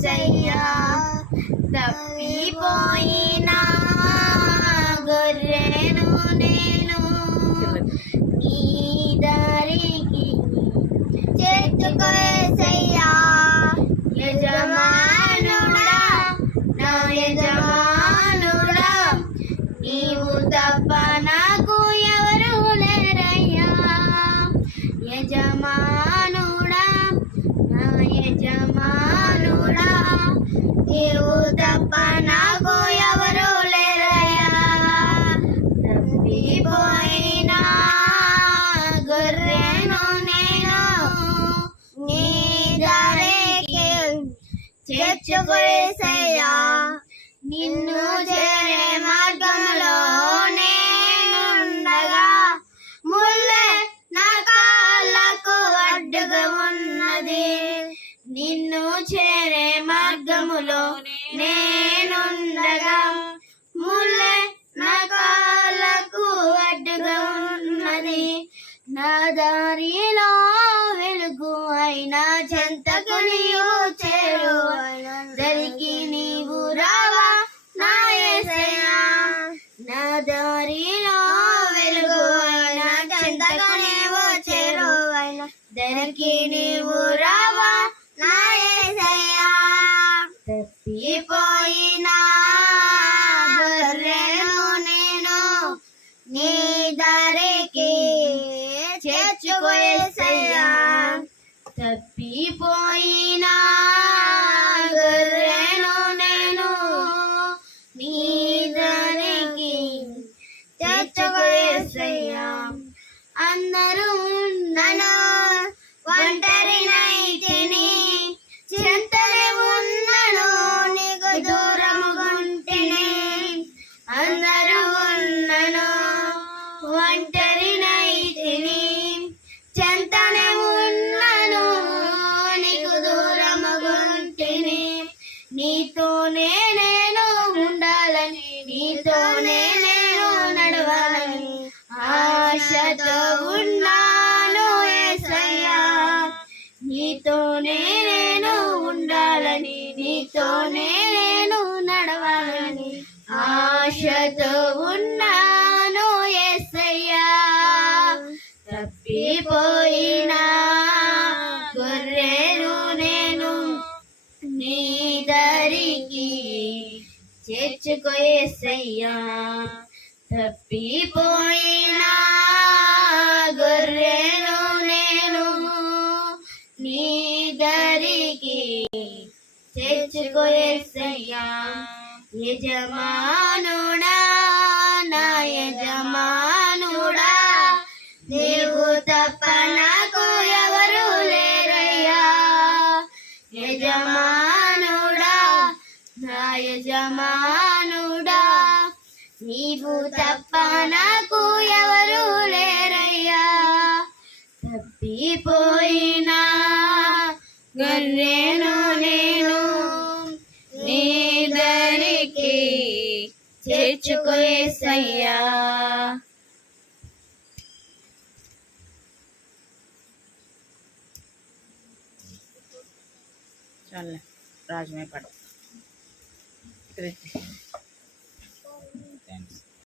యేసయ్యా తప్పిపోయిన గొర్రెను నేను నీ దారికి చేర్చుకో యేసయ్యా యజమానుడా నా యజమానుడా నీవు తప్ప నాకు ఎవరు లేరయ్యా యజమానుడా నా యజమానుడా నీవు తప్ప నాకు ఎవరు లేరయ్యా తప్పిపోయిన గొర్రెను నేను నీ దారికి చేర్చుకో యేసయ్యా నిన్ను చేరే మార్గంలో నేనుండగా ముల్లె నా కాళ్ళకు అడ్డుగా ఉన్నది నిన్ను చేరే మార్గములో నేనుండగా ముల్లె నా కాళ్ళకు అడ్డుగా ఉన్నది నా దారిలో వెలుగు అయినా చెంతకు నీవు చేరు దరికి నీవు రావా నా యేసయ్యా నా దారిలో వెలుగు అయినా చెంతకు నీవు చేరు దరికి నీవు రావా నా యేసయ్యా తప్పిపోయిన గొర్రెను నేను నీ దారికి చేర్చుకో యేసయ్యా తప్పిపోయిన గొర్రెను నేను నీ దారికి చేర్చుకో యేసయ్యా అందరూ నన్ను ఒంటరినైతిని చెంతనే ఉన్నను నీకు దూరముగుంటిని అందరూ ఉన్నను ఒంటరినైతిని చెంతనే ఉన్నను నీకు దూరముగుంటిని నీతోనే నేను ఉండాలని నీతోనే నేను నడవాలని ఆశతో ఉన్నాను యేసయ్యా నీతోనే నేను ఉండాలని నీతోనే నేను నడవాలని ఆశతో ఉన్నాను యేసయ్యా తప్పిపోయిన గొర్రెను నేను నీ దారికి చేర్చుకో యేసయ్యా తప్పిపోయిన గొర్రెను నేను నీ దారికి చేర్చుకో యేసయ్యా యజమానుడా నా యజమానుడా నీవు తప్ప నాకు ఎవరు లేరయ్యా యజమానుడా నా యజమానుడా నీవు తప్ప నాకు ఎవరు లేరయ్యా తప్పిపోయిన గొర్రెను నేను నీ దారికి చేర్చుకో యేసయ్యా चल राज में पढ़ो।